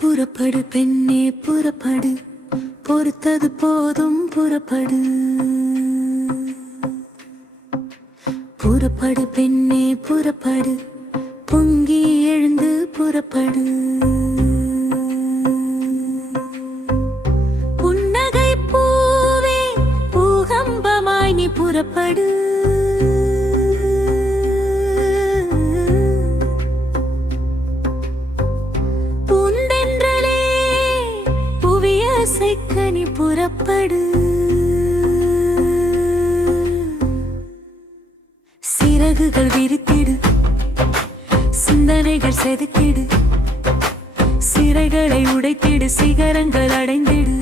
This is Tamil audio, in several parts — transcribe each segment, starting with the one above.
புறப்படு பெண்ணே புறப்படு, பொறுத்தது போதும் புறப்படு. புறப்படு பெண்ணே புறப்படு, பொங்கி எழுந்து புறப்படு. புன்னகை பூவே பூகம்பமாய் நீ புறப்படு. நீ புறப்படு. சிறகுகள் விரித்திடு, சிந்தனைகள் செதுக்கிடு, சிறைகளை உடைத்திடு, சிகரங்கள் அடைந்திடு.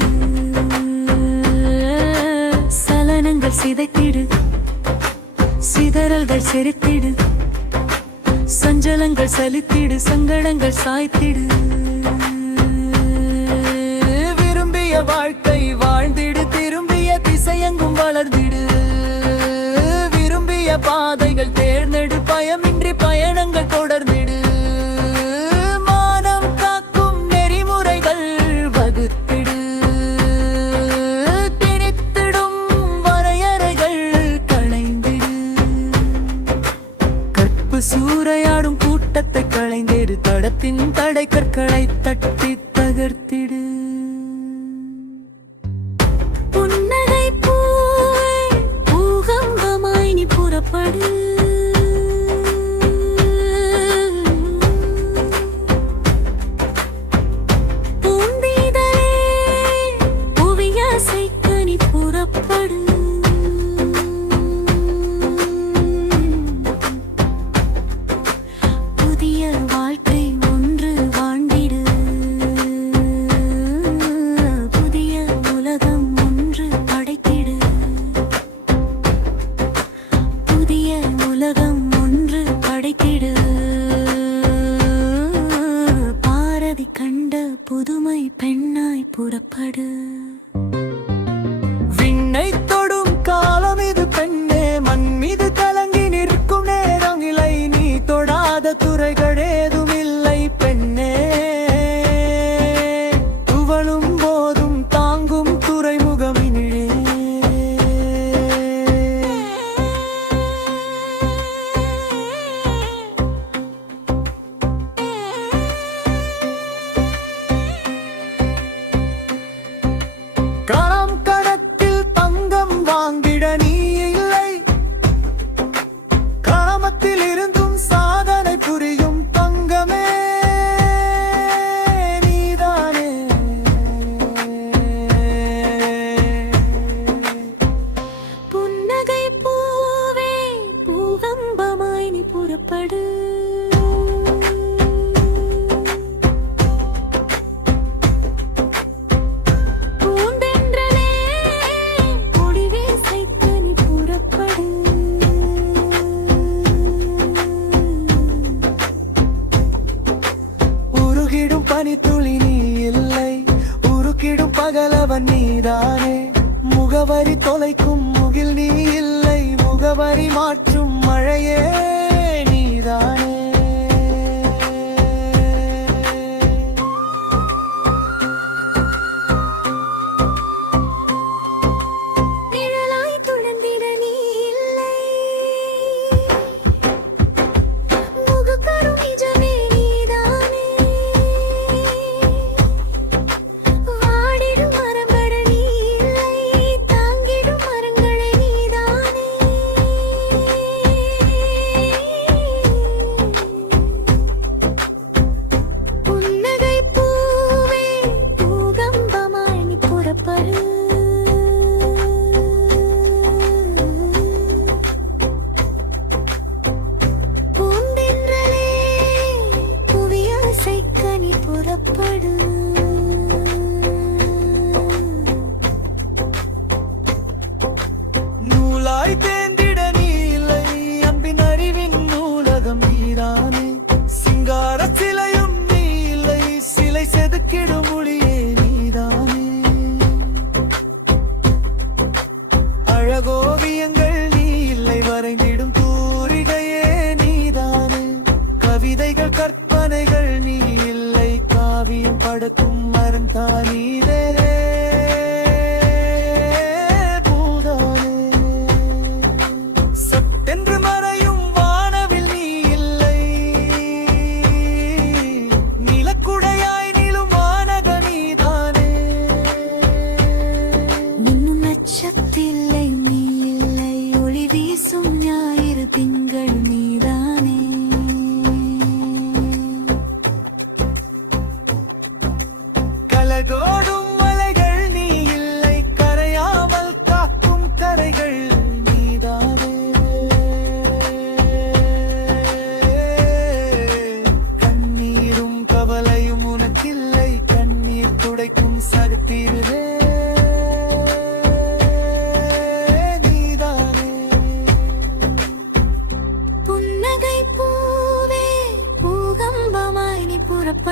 சலனங்கள் சிதைத்திடு, சிதறல்கள் செலுத்திடு, சஞ்சலங்கள் செலுத்திடு, சங்கடங்கள் சாய்த்திடு. வாழ்க்கை வாழ்ந்திடு, திரும்பிய திசையெங்கும் வளர்ந்திடு. விரும்பிய பாதைகள் தேர்ந்தெடு, பயமின்றி பயணங்கள் தொடர்ந்திடு. மானம் காக்கும் நெறிமுறைகள் வகுத்திடு, திணித்திடும் வரையறைகள் களைந்திடு. கற்பு சூறையாடும் கூட்டத்தை களைந்திடு, தடத்தின் தடை கற்களை தட்டி தகர்த்திடு. புன்னகை பூவே பூகம்பமாய் நீ புறப்படு. பூந்தீதலே புவியாசைக்கு நீ புறப்படு. புதிய வாழ்க்கை ஒன்று வாழ்ந்திடு, புதிய உலகம் உலகம் ஒன்று படைத்திடு. பாரதி கண்ட புதுமை பெண்ணாய் புறப்படு. விண்ணை தொடும் காலம் இது பெண்ணே, மண் மீது கலங்கி நிற்கும் நேரம் இல்லை. நீ தொடாத துறைகள் ஏதும் இல்லை பெண்ணே, துவளும் போதும் தாங்கும் துறைமுகமினிழே. கரம் கணத்தில் தங்கம் வாங்கிட நீ இல்லை, கிராமத்தில் இருந்தும் சாதனை புரியும் தங்கமே நீதானே. புன்னகை பூவே பூகம்பமாய் நீ புறப்படு. பனித்துளி நீ இல்லை, உருக்கிடும் பகலவன் நீதானே. முகவரி தொலைக்கும் முகில் நீ இல்லை, முகவரி மாற்றும் மழையே நீதானே. நிழலாய் துளந்திட நீ இல்லை, முகக்கரும் நிஜமே நீதானே. வாடிடும் மரங்கள் நீ இல்லை, தாங்கிடும் மரங்களை நீதானே.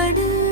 படு